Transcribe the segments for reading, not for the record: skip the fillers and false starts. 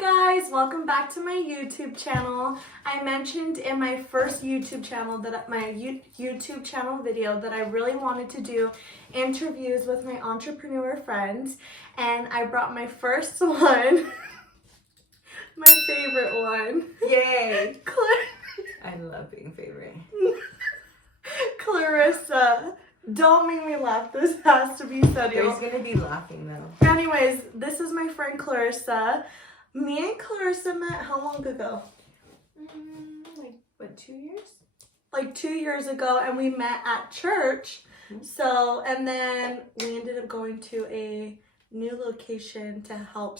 guys, welcome back to my YouTube channel. I mentioned in my first YouTube channel YouTube channel video that I really wanted to do interviews with my entrepreneur friends, and I brought my first one, my favorite one. Yay! I love being favorite. Clarissa. Don't make me laugh. This has to be funny. There's gonna be laughing though. Anyways, this is my friend Clarissa. Me and Clarissa met how long ago? Like 2 years? Like 2 years ago, and we met at church. So, and then we ended up going to a new location to help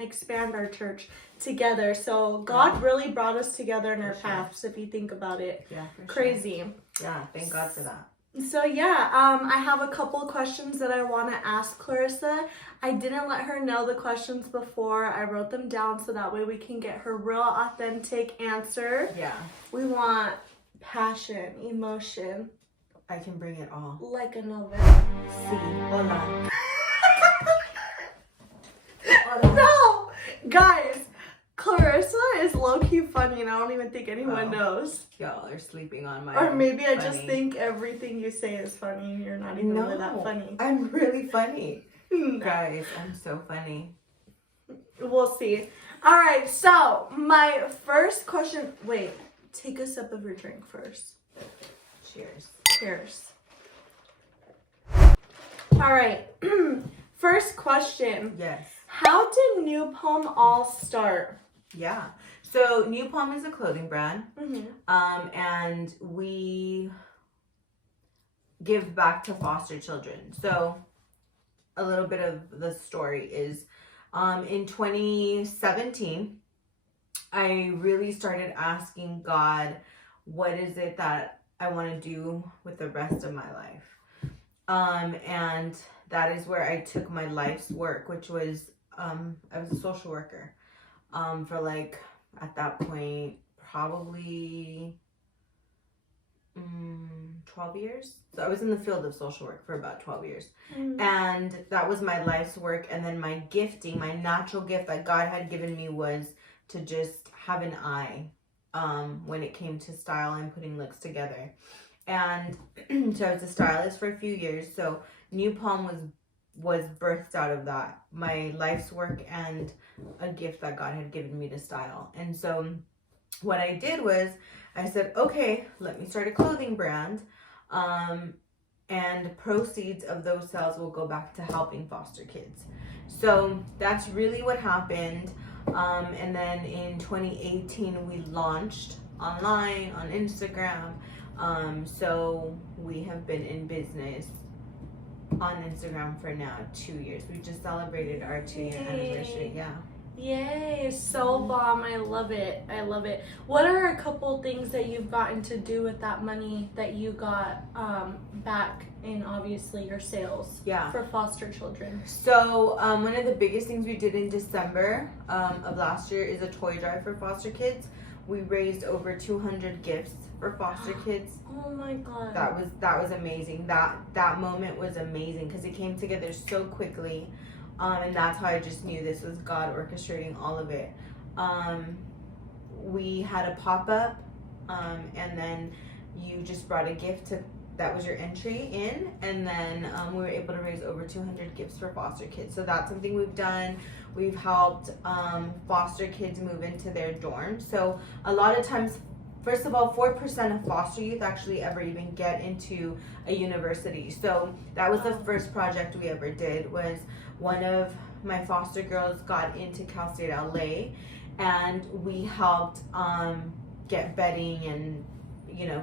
expand our church together. So God really brought us together in our paths, if you think about it. Yeah, for crazy. Sure. Yeah, thank God for that. So yeah, I have a couple questions that I want to ask Clarissa. I didn't let her know the questions before. I wrote them down so that way we can get her real authentic answer. Yeah. We want passion, emotion. I can bring it all. Like a novella. Sí, hola. No! Guys, Clarissa is low-key funny and I don't even think anyone knows. Y'all are sleeping on my Or maybe I just think everything you say is funny and you're not even really that funny. I'm really funny. Guys, I'm so funny. We'll see. Alright, so my first question. Wait, take a sip of your drink first. Cheers. Cheers. Alright, first question. Yes. How did New Poem all start? Yeah. So New Poem is a clothing brand. Mm-hmm. And we give back to foster children. So a little bit of the story is in 2017, I really started asking God, what is it that I want to do with the rest of my life? And that is where I took my life's work, which was I was a social worker for like, at that point, probably 12 years. So I was in the field of social work for about 12 years. And that was my life's work. And then my gifting, my natural gift that God had given me was to just have an eye when it came to style and putting looks together. And so I was a stylist for a few years. So New Palm was birthed out of that, my life's work and a gift that God had given me to style. And so what I did was I said, okay, let me start a clothing brand, and proceeds of those sales will go back to helping foster kids. So that's really what happened. And then in 2018 we launched online on Instagram. So we have been in business on Instagram for now 2 years. We just celebrated our 2-year anniversary. Yeah. Yay, so bomb. I love it. I love it. What are a couple things that you've gotten to do with that money that you got back in obviously your sales for foster children? So one of the biggest things we did in December of last year is a toy drive for foster kids. We raised over 200 gifts for foster kids. Oh my God. That was amazing. That moment was amazing because it came together so quickly. And that's how I just knew this was God orchestrating all of it. We had a pop-up, and then you just brought a gift that was your entry in, and then we were able to raise over 200 gifts for foster kids. So that's something we've done. We've helped foster kids move into their dorms. So a lot of times, first of all, 4% of foster youth actually ever even get into a university. So that was the first project we ever did. Was one of my foster girls got into Cal State LA, and we helped get bedding and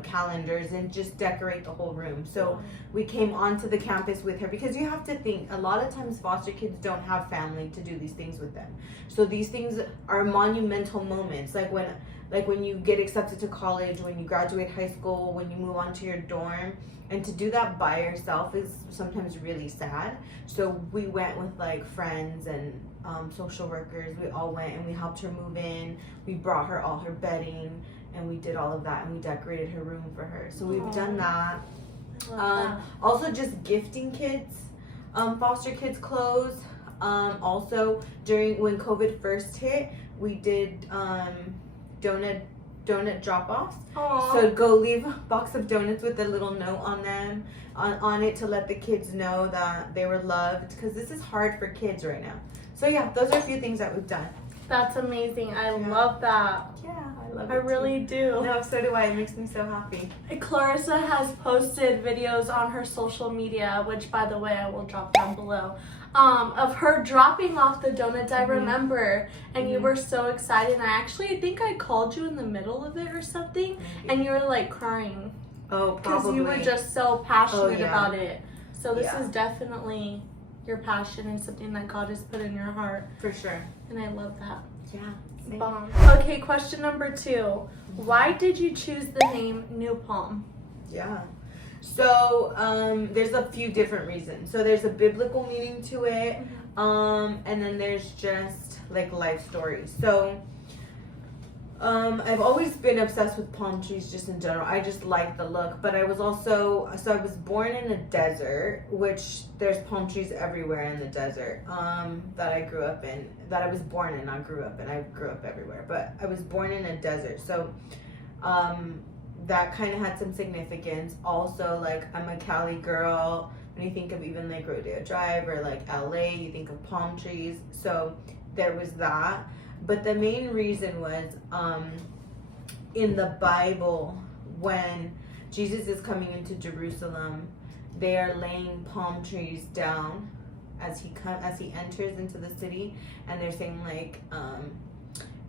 calendars and just decorate the whole room. So we came onto the campus with her, because you have to think, a lot of times foster kids don't have family to do these things with them. So these things are monumental moments, like when you get accepted to college, when you graduate high school, when you move on to your dorm. And to do that by yourself is sometimes really sad. So we went with like friends and social workers. We all went and we helped her move in. We brought her all her bedding, and we did all of that, and we decorated her room for her. So we've done that. Also just gifting kids, foster kids clothes. Also, when COVID first hit, we did donut drop-offs. Aww. So go leave a box of donuts with a little note on them, on it, to let the kids know that they were loved, because this is hard for kids right now. So yeah, those are a few things that we've done. That's amazing. I love that. Yeah, I love it. I really do. No, so do I. It makes me so happy. Clarissa has posted videos on her social media, which, by the way, I will drop down below, of her dropping off the donuts. I remember, and you were so excited. And I think I called you in the middle of it or something, and you were like crying. Oh, probably. Because you were just so passionate yeah. about it. So this Yeah. is definitely your passion and something that God has put in your heart. For sure. And I love that. Yeah. Same. Bomb. Okay, question number 2. Why did you choose the name New Palm? Yeah. So there's a few different reasons. So there's a biblical meaning to it, and then there's just like life stories. So I've always been obsessed with palm trees just in general. I just like the look, but I was born in a desert, which there's palm trees everywhere in the desert that I grew up in, that I was born in, not grew up in. I grew up everywhere, but I was born in a desert. So that kind of had some significance. Also, like, I'm a Cali girl. When you think of even like Rodeo Drive or like LA, you think of palm trees. So there was that. But the main reason was in the Bible, when Jesus is coming into Jerusalem, they are laying palm trees down as he enters into the city, and they're saying like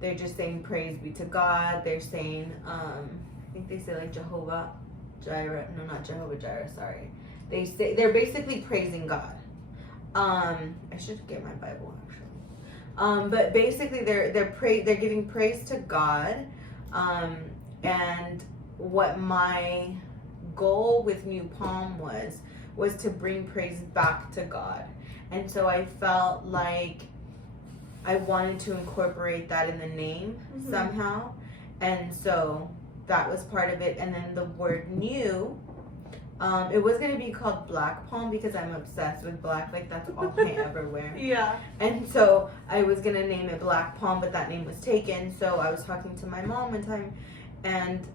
they're just saying praise be to God. They're saying I think they say like Jehovah Jireh. No, not Jehovah Jireh. Sorry. They're basically praising God. I should get my Bible actually. But basically they're giving praise to God. And what my goal with New Palm was to bring praise back to God. And so I felt like I wanted to incorporate that in the name somehow. And so that was part of it. And then the word new, it was going to be called Black Palm because I'm obsessed with black. Like, that's all I ever wear. Yeah. And so I was going to name it Black Palm, but that name was taken. So I was talking to my mom one time, and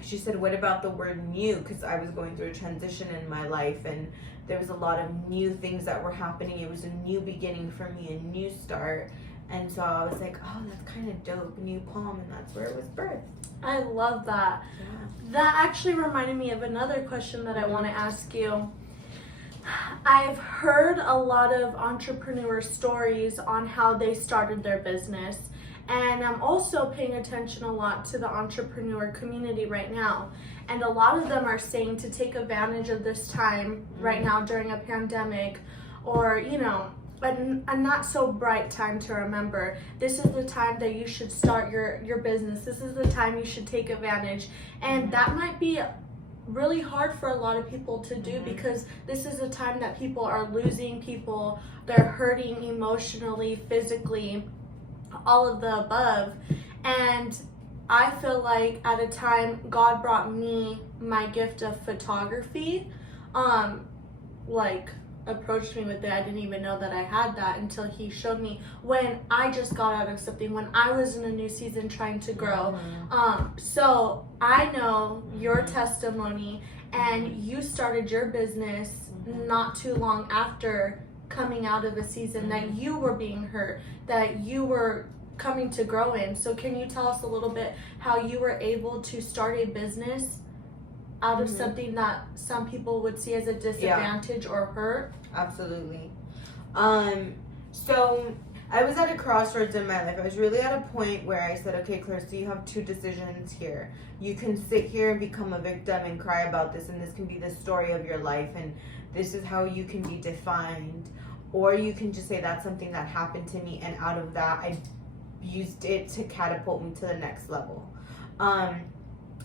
she said, what about the word new? Because I was going through a transition in my life, and there was a lot of new things that were happening. It was a new beginning for me, a new start. And so I was like, oh, that's kind of dope, New Palm, and that's where it was birthed. I love that. Yeah. That actually reminded me of another question that I want to ask you. I've heard a lot of entrepreneur stories on how they started their business, and I'm also paying attention a lot to the entrepreneur community right now. And a lot of them are saying to take advantage of this time right now during a pandemic, or, you know, a not so bright time to remember. This is the time that you should start your business. This is the time you should take advantage. And that might be really hard for a lot of people to do because this is a time that people are losing people. They're hurting emotionally, physically, all of the above. And I feel like at a time God brought me my gift of photography, approached me with it. I didn't even know that I had that until he showed me when I just got out of something, when I was in a new season trying to grow. So I know your testimony, and you started your business not too long after coming out of a season that you were being hurt, that you were coming to grow in. So can you tell us a little bit how you were able to start a business out of something that some people would see as a disadvantage or hurt? Absolutely. So I was at a crossroads in my life. I was really at a point where I said, okay, Clarissa, you have two decisions here. You can sit here and become a victim and cry about this, and this can be the story of your life, and this is how you can be defined. Or you can just say that's something that happened to me, and out of that, I used it to catapult me to the next level.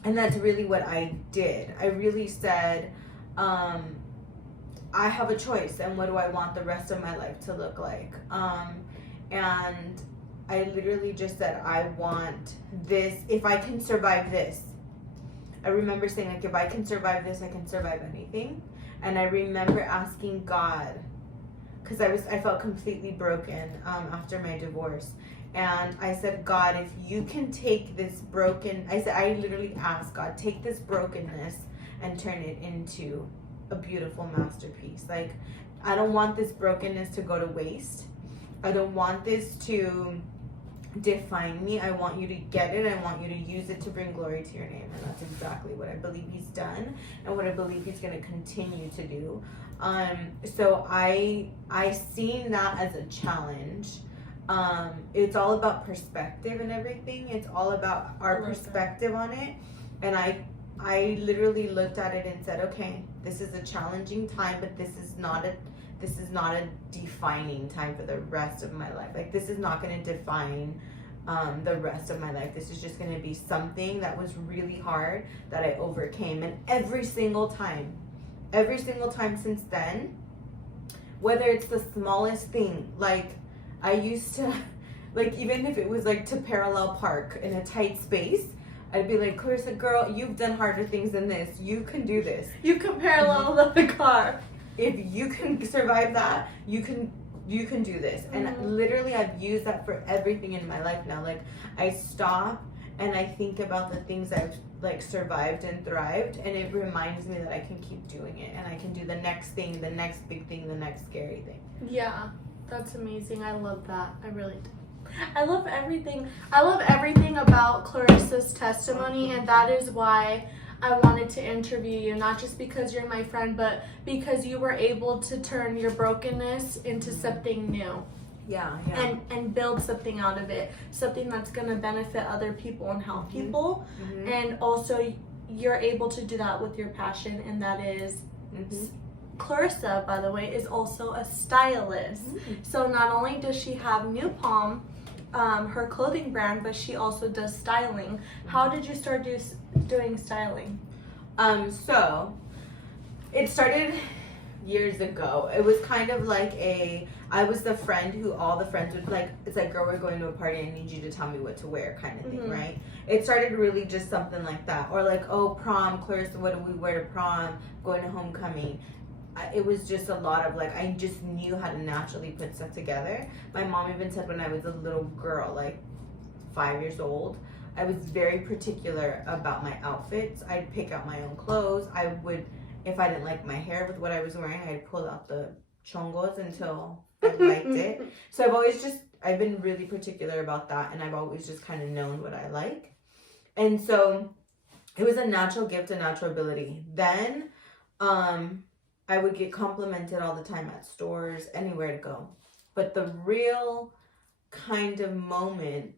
And that's really what I did. I really said, I have a choice, and what do I want the rest of my life to look like? And I literally just said, I want this. If I can survive this, I remember saying, like, if I can survive this, I can survive anything. And I remember asking God, because I felt completely broken after my divorce. And I said, God, if you can take this I literally asked God, take this brokenness and turn it into a beautiful masterpiece. Like, I don't want this brokenness to go to waste. I don't want this to define me. I want you to get it. I want you to use it to bring glory to your name. And that's exactly what I believe he's done and what I believe he's going to continue to do. So I seen that as a challenge. It's all about perspective and everything. It's all about our perspective on it. And I literally looked at it and said, okay, this is a challenging time, but this is not a defining time for the rest of my life. Like, this is not going to define the rest of my life. This is just going to be something that was really hard that I overcame. And every single time since then, whether it's the smallest thing, like I used to, like, even if it was like to parallel park in a tight space, I'd be like, Clarissa, girl, you've done harder things than this. You can do this. You can parallel the car. If you can survive that, you can do this. And literally I've used that for everything in my life now. Like, I stop and I think about the things I've like survived and thrived, and it reminds me that I can keep doing it, and I can do the next thing, the next big thing, the next scary thing. Yeah, that's amazing. I love that. I really do. I love everything. I love everything about Clarissa's testimony, and that is why I wanted to interview you, not just because you're my friend, but because you were able to turn your brokenness into something new. Yeah. And build something out of it, something that's going to benefit other people and help people. And also, you're able to do that with your passion, and that is Clarissa, by the way, is also a stylist. So not only does she have New Palm, her clothing brand, but she also does styling. How did you start doing styling? So it started years ago. It was kind of like I was the friend who all the friends would like, it's like, girl, we're going to a party, I need you to tell me what to wear kind of thing, right? It started really just something like that. Or like, oh, prom, Clarissa, what do we wear to prom? Going to homecoming. It was just a lot of like, I just knew how to naturally put stuff together. My mom even said when I was a little girl, like 5 years old, I was very particular about my outfits. I'd pick out my own clothes. I would, if I didn't like my hair with what I was wearing, I'd pull out the chongos until I liked it. So I've been really particular about that, and I've always just kind of known what I like. And so it was a natural gift, a natural ability. Then I would get complimented all the time at stores, anywhere to go. But the real kind of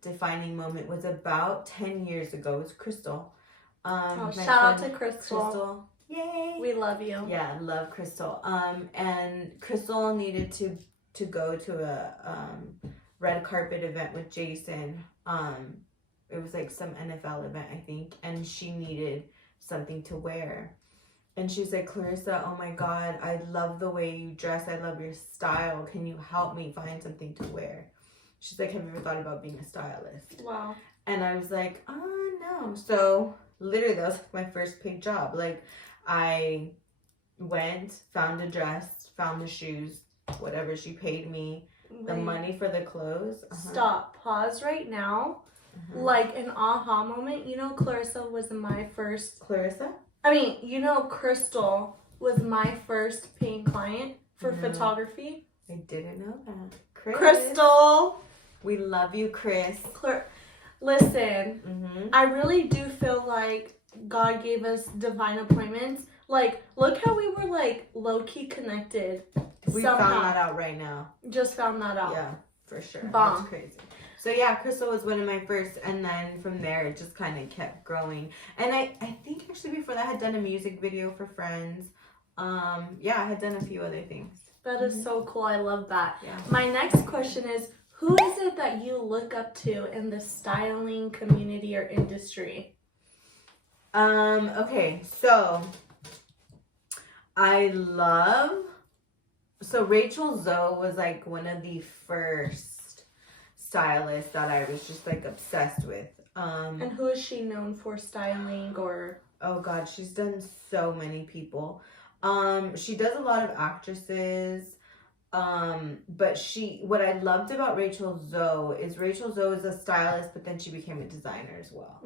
defining moment was about 10 years ago. It was Crystal. Shout out to Crystal. Yay! We love you. Yeah, love Crystal. And Crystal needed to go to a red carpet event with Jason. It was like some NFL event, I think, and she needed something to wear. And she was like, Clarissa, oh my God, I love the way you dress. I love your style. Can you help me find something to wear? She's like, have you ever thought about being a stylist? Wow. And I was like, oh, no. So literally that was my first paid job. Like, I went, found a dress, found the shoes, whatever. She paid me the money for the clothes. Stop. Pause right now. Like an aha moment. You know, Clarissa was my first... Clarissa? Crystal was my first paying client for photography. I didn't know that. Crystal! We love you, Chris. Listen, I really do feel like God gave us divine appointments. Like, look how we were, like, low-key connected. We found that out right now. Just found that out. Yeah, for sure. Bomb. That's crazy. So, yeah, Crystal was one of my first, and then from there, it just kind of kept growing. And I think, actually, before that, I had done a music video for friends. I had done a few other things. That is so cool. I love that. Yeah. My next question is, who is it that you look up to in the styling community or industry? Okay, so Rachel Zoe was like one of the first stylists that I was just like obsessed with. And who is she known for styling or? Oh God, she's done so many people. She does a lot of actresses. But what I loved about Rachel Zoe is a stylist, but then she became a designer as well.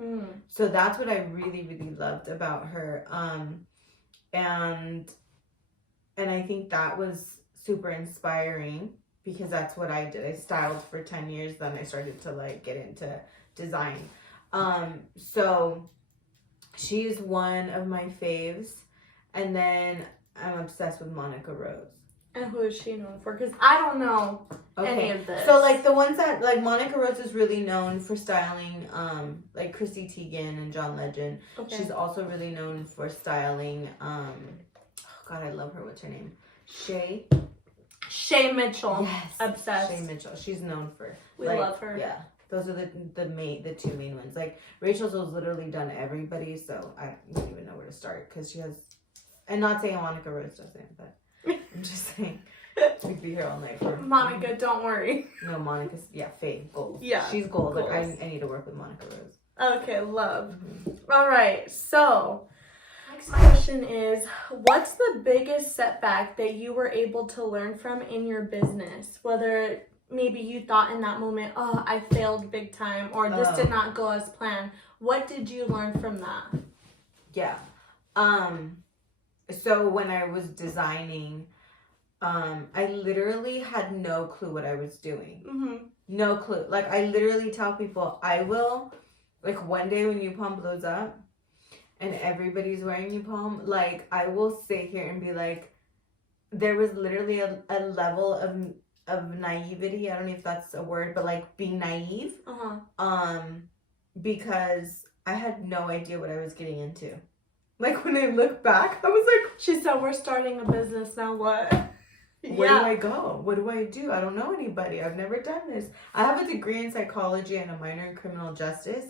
So that's what I really, really loved about her. And I think that was super inspiring because that's what I did. I styled for 10 years, then I started to like get into design. So she's one of my faves. And then I'm obsessed with Monica Rose. And who is she known for? Because I don't know any of this. So, like, the ones that, like, Monica Rose is really known for styling, like, Chrissy Teigen and John Legend. Okay. She's also really known for styling, oh, God, I love her. What's her name? Shay Mitchell. Yes. Obsessed. Shay Mitchell. She's known for. We love her. Yeah. Those are the two main ones. Like, Rachel's literally done everybody, so I don't even know where to start because she has, and not saying Monica Rose doesn't, but I'm just saying we'd be here all night for Monica. Don't worry. No, Monica's Faye gold. Yeah, she's gold. Like I need to work with Monica Rose. Okay, love. All right, so next question is, what's the biggest setback that you were able to learn from in your business? Whether maybe you thought in that moment, oh, I failed big time, or this did not go as planned. What did you learn from that? Yeah. So when I was designing, I literally had no clue what I was doing. No clue. Like, I literally tell people, I will, like, one day when UPalm blows up and everybody's wearing UPalm, like, I will sit here and be like, there was literally a level of naivety. I don't know if that's a word, but, like, being naive. Because I had no idea what I was getting into. Like, when I look back, I was like... She said, we're starting a business, now what? Where do I go? What do I do? I don't know anybody. I've never done this. I have a degree in psychology and a minor in criminal justice,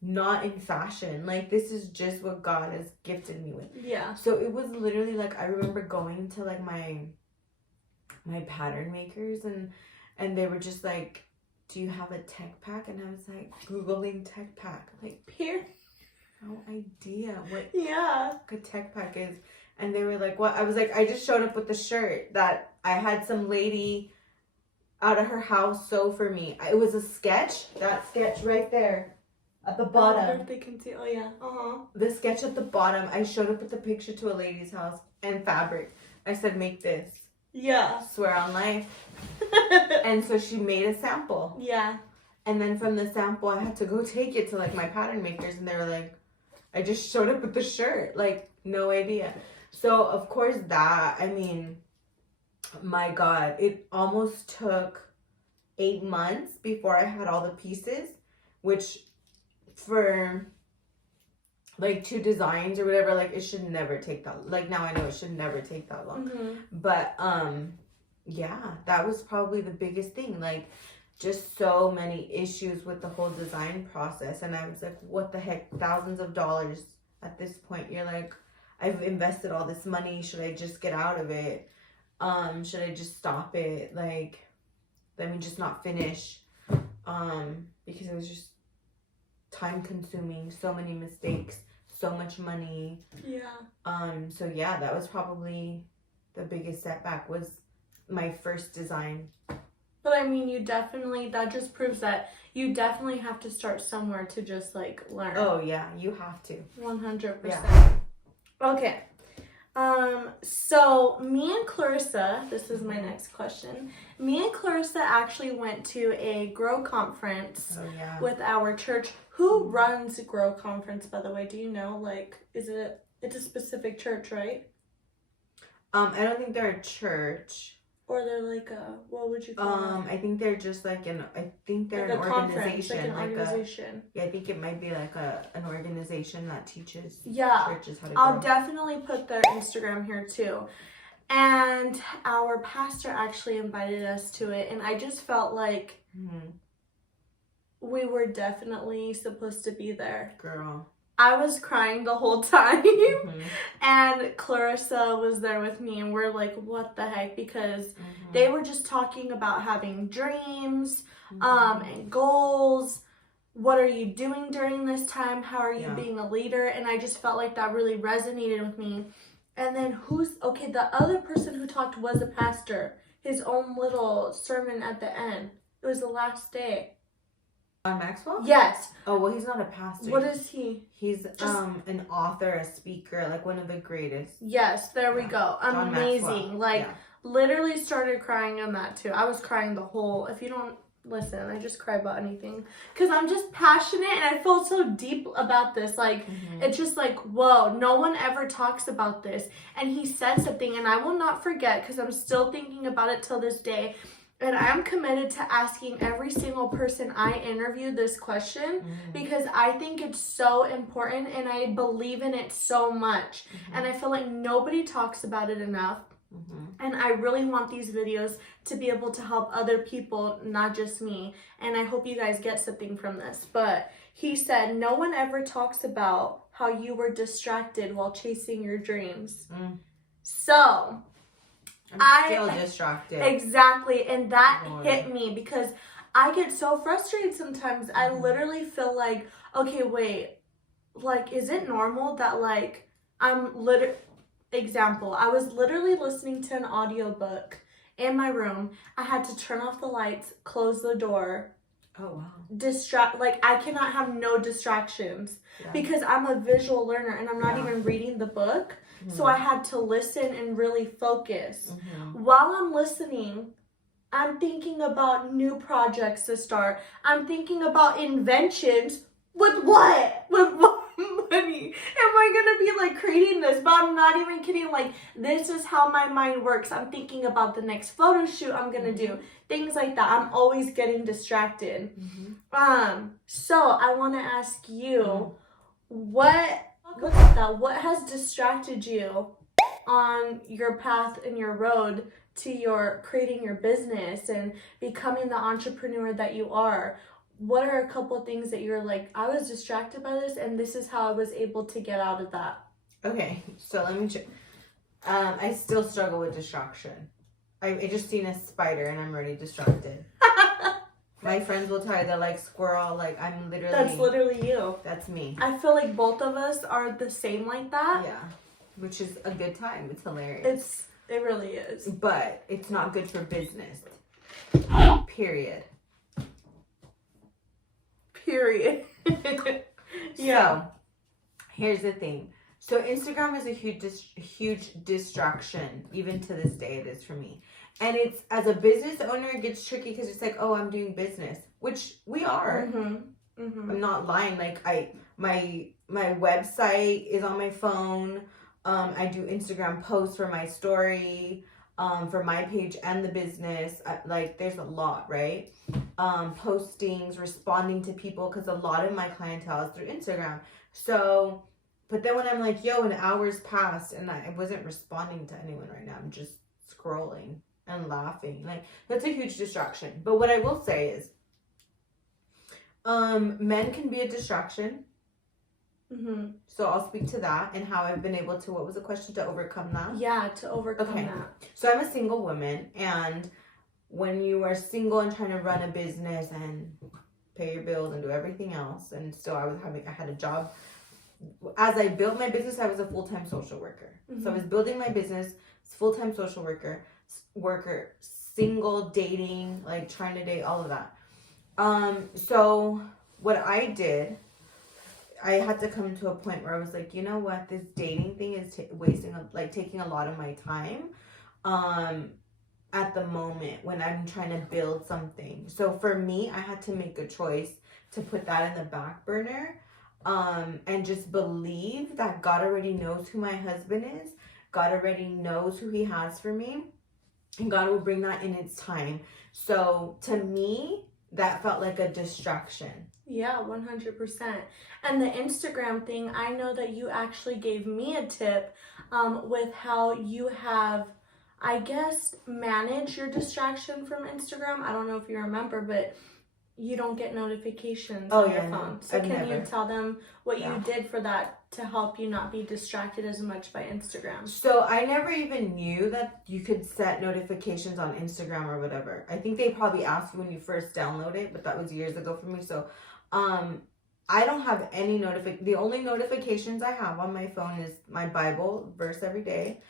not in fashion. Like, this is just what God has gifted me with. Yeah. So it was literally, like, I remember going to, like, my pattern makers, and they were just like, do you have a tech pack? And I was like, Googling tech pack. Like, Pierre. No idea what a tech pack is. And they were like, what? I was like, I just showed up with the shirt that I had some lady out of her house sew for me. It was a sketch. That sketch right there at the bottom. They can see. Oh, yeah. The sketch at the bottom. I showed up with the picture to a lady's house and fabric. I said, make this. Yeah. Swear on life. And so she made a sample. Yeah. And then from the sample, I had to go take it to, like, my pattern makers. And they were like, I just showed up with the shirt. Like, no idea. So, of course, I mean, my God, it almost took 8 months before I had all the pieces, which for, like, 2 designs or whatever, like, it should never take that, like, now I know it should never take that long. But, yeah, that was probably the biggest thing, like, just so many issues with the whole design process. And I was like, what the heck, thousands of dollars at this point. You're like, I've invested all this money. Should I just get out of it? Should I just stop it? Like, let me just not finish. Because it was just time consuming, so many mistakes, so much money. Yeah. So yeah, that was probably the biggest setback, was my first design. But I mean, that just proves that you definitely have to start somewhere to just, like, learn. Oh yeah, you have to. 100%. Yeah. Okay. So me and Clarissa, this is my next question. Me and Clarissa actually went to a Grow conference with our church. Who runs Grow conference, by the way? Do you know? Like, it's a specific church, right? I don't think they're a church. Or they're like what would you call them? I think they're just like an organization. Like an organization. Yeah, I think it might be like an organization that teaches churches how to I'll grow. definitely put their Instagram here too. And our pastor actually invited us to it, and I just felt like we were definitely supposed to be there. Girl. I was crying the whole time. And Clarissa was there with me, and we're like, what the heck? Because they were just talking about having dreams, and goals. What are you doing during this time? How are you being a leader? And I just felt like that really resonated with me. And then the other person who talked was a pastor. his own little sermon at the end. It was the last day. John Maxwell? Yes. Oh, well, he's not a pastor. What is he? He's an author, a speaker, like one of the greatest. Yes, there we go. John Amazing. Maxwell. Like, literally started crying on that too. I was crying the whole, if you don't listen, I just cry about anything. Because I'm just passionate and I feel so deep about this. Like, it's just like, whoa, no one ever talks about this. And he said something, and I will not forget because I'm still thinking about it till this day. And I'm committed to asking every single person I interview this question because I think it's so important and I believe in it so much. And I feel like nobody talks about it enough. And I really want these videos to be able to help other people, not just me. And I hope you guys get something from this. But he said, no one ever talks about how you were distracted while chasing your dreams. So I'm still distracted. Exactly. And that hit me because I get so frustrated sometimes. I literally feel like, okay, wait, like, is it normal that, like, example, I was literally listening to an audiobook in my room. I had to turn off the lights, close the door. Oh, wow. Like, I cannot have no distractions because I'm a visual learner and I'm not even reading the book. So I had to listen and really focus. While I'm listening, I'm thinking about new projects to start. I'm thinking about inventions. With what? With what money? Am I going to be like creating this? But I'm not even kidding. Like, this is how my mind works. I'm thinking about the next photo shoot I'm going to do. Things like that. I'm always getting distracted. So I want to ask you, what has distracted you on your path and your road to your creating your business and becoming the entrepreneur that you are? What are a couple of things that you're like, I was distracted by this and this is how I was able to get out of that? Okay, so let me I still struggle with distraction. I just seen a spider and I'm already distracted. My friends will tell you they're like, squirrel, like I'm literally... That's literally you. That's me. I feel like both of us are the same like that. Yeah, which is a good time. It's hilarious. It really is. But it's not good for business. Period. Yeah. So, here's the thing. So Instagram is a huge distraction. Even to this day, it is for me. And it's, as a business owner, it gets tricky because it's like, oh, I'm doing business, which we are. I'm not lying. Like my website is on my phone. I do Instagram posts for my story, for my page and the business. Like, there's a lot, right? Postings, responding to people, because a lot of my clientele is through Instagram. So, but then when I'm like, yo, an hour's passed and I wasn't responding to anyone right now, I'm just scrolling and laughing. Like, that's a huge distraction. But what I will say is, men can be a distraction. So I'll speak to that and how I've been able to, what was the question, to overcome that? Yeah, to overcome that. So I'm a single woman, and when you are single and trying to run a business and pay your bills and do everything else, and still I had a job. As I built my business, I was a full-time social worker. So I was building my business, full-time social worker, single, dating, like trying to date, all of that. So what I did, I had to come to a point where I was like, you know what, this dating thing is taking a lot of my time at the moment when I'm trying to build something. So for me, I had to make a choice to put that in the back burner, and just believe that God already knows who my husband is. God already knows who he has for me, and God will bring that in its time. So to me, that felt like a distraction. Yeah, 100%. And the Instagram thing, I know that you actually gave me a tip with how you have, I guess, managed your distraction from Instagram. I don't know if you remember, but you don't get notifications on your phone. So can you tell them what you did for that to help you not be distracted as much by Instagram? So I never even knew that you could set notifications on Instagram or whatever. I think they probably asked you when you first download it, but that was years ago for me. So I don't have any the only notifications I have on my phone is my Bible verse every day,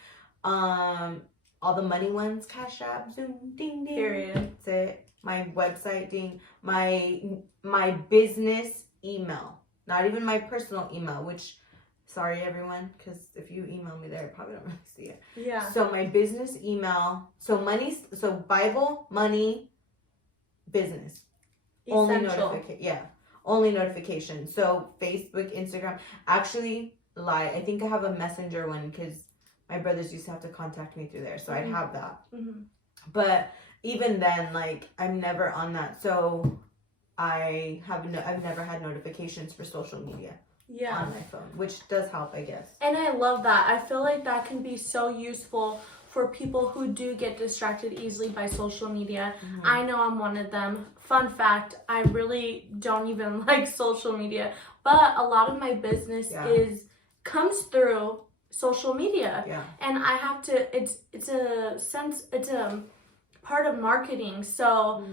all the money ones, Cash App, Zoom, ding ding. Period. That's it. My website, ding. My business email, not even my personal email. Which, sorry everyone, because if you email me there, I probably don't really see it. Yeah. So my business email. So Bible, money, business. Essential. Only notification. So Facebook, Instagram. Actually, I think I have a messenger one because my brothers used to have to contact me through there, so I'd have that. But even then, like, I'm never on that, so I've never had notifications for social media on my phone, which does help, I guess. And I love that. I feel like that can be so useful for people who do get distracted easily by social media. I know I'm one of them. Fun fact, I really don't even like social media, but a lot of my business comes through social media. And I have to, it's a part of marketing. So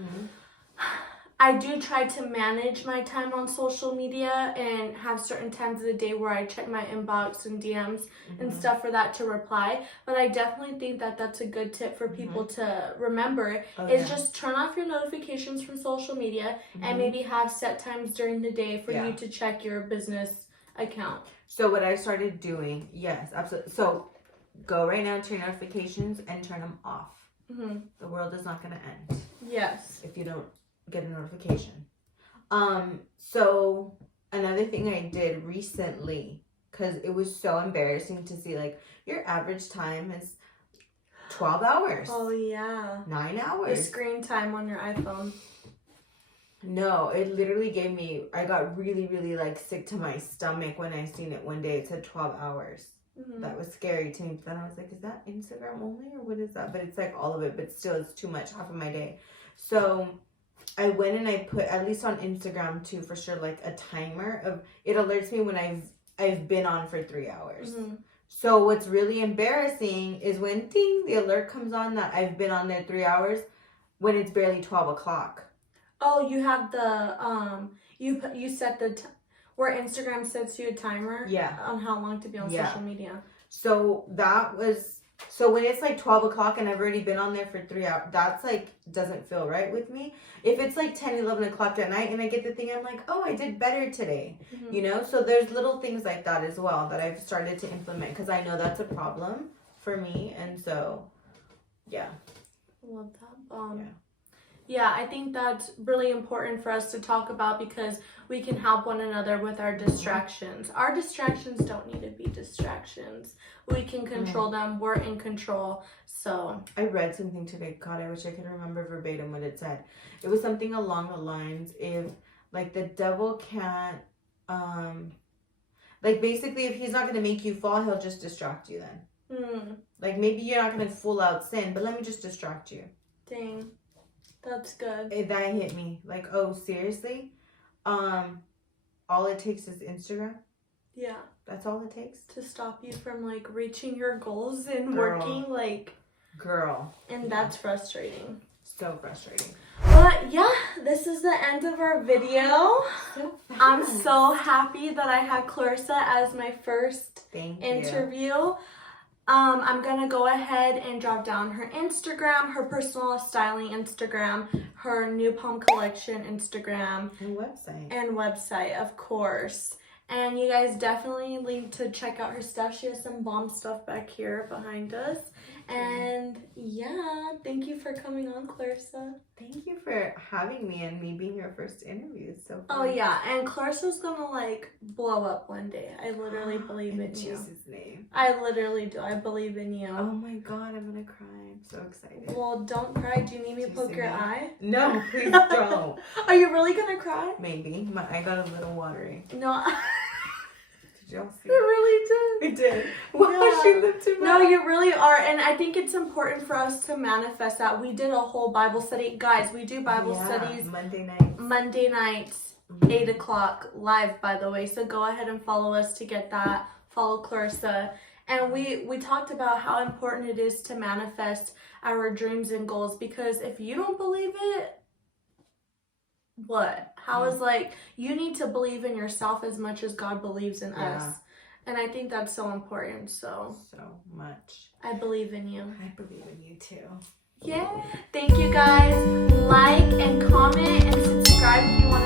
I do try to manage my time on social media and have certain times of the day where I check my inbox and DMs and stuff for that to reply. But I definitely think that that's a good tip for people to remember is just turn off your notifications from social media and maybe have set times during the day for you to check your business account. So what I started doing, yes, absolutely. So go right now to your notifications and turn them off. The world is not going to end. Yes. If you don't get a notification. So another thing I did recently, because it was so embarrassing to see, like, your average time is 12 hours. Oh, yeah. 9 hours. The screen time on your iPhone. No, it literally gave me, I got really, really, like, sick to my stomach when I seen it one day. It said 12 hours. That was scary to me. But then I was like, is that Instagram only or what is that? But it's like all of it, but still it's too much, half of my day. So I went and I put, at least on Instagram too, for sure, like a timer of, it alerts me when I've been on for 3 hours. So what's really embarrassing is when ding, the alert comes on that I've been on there 3 hours when it's barely 12 o'clock. Oh, you have the you set the where Instagram sets you a timer on how long to be on social media. So so when it's like 12 o'clock and I've already been on there for 3 hours, that's like doesn't feel right with me. If it's like 10, 11 o'clock at night and I get the thing, I'm like, oh, I did better today. You know, so there's little things like that as well that I've started to implement because I know that's a problem for me. And so I love that. Yeah, I think that's really important for us to talk about because we can help one another with our distractions. Our distractions don't need to be distractions. We can control them. We're in control. So I read something today. God, I wish I could remember verbatim what it said. It was something along the lines if, like, the devil can't, like, basically if he's not going to make you fall, he'll just distract you then. Like, maybe you're not going to full out sin, but let me just distract you. Dang. That's good. That hit me. Like, oh, seriously? All it takes is Instagram? Yeah. That's all it takes? To stop you from, like, reaching your goals and working, like... Girl. And that's frustrating. So frustrating. But, yeah, this is the end of our video. I'm so happy that I had Clarissa as my first interview. I'm going to go ahead and drop down her Instagram, her personal styling Instagram, her new palm collection Instagram. And website, of course. And you guys definitely need to check out her stuff. She has some bomb stuff back here behind us. And yeah, thank you for coming on, Clarissa. Thank you for having me and me being your first interview. It's so fun. Oh yeah, and Clarissa's gonna like blow up one day. I literally believe in you. Jesus' name. I literally do. I believe in you. Oh my God, I'm gonna cry. I'm so excited. Well, don't cry. Do you need me to poke your eye? No, please don't. Are you really gonna cry? Maybe. My eye got a little watery. No. Did y'all see? It really did. It did. Wow, she looked too much. No, you really are. And I think it's important for us to manifest that. We did a whole Bible study. Guys, we do Bible studies. Monday nights, 8 o'clock live, by the way. So go ahead and follow us to get that. Follow Clarissa. And we talked about how important it is to manifest our dreams and goals. Because if you don't believe it, what? How is like, you need to believe in yourself as much as God believes in us. And I think that's so important. So much. I believe in you. I believe in you too. Yeah. Thank you guys. Like and comment and subscribe if you want to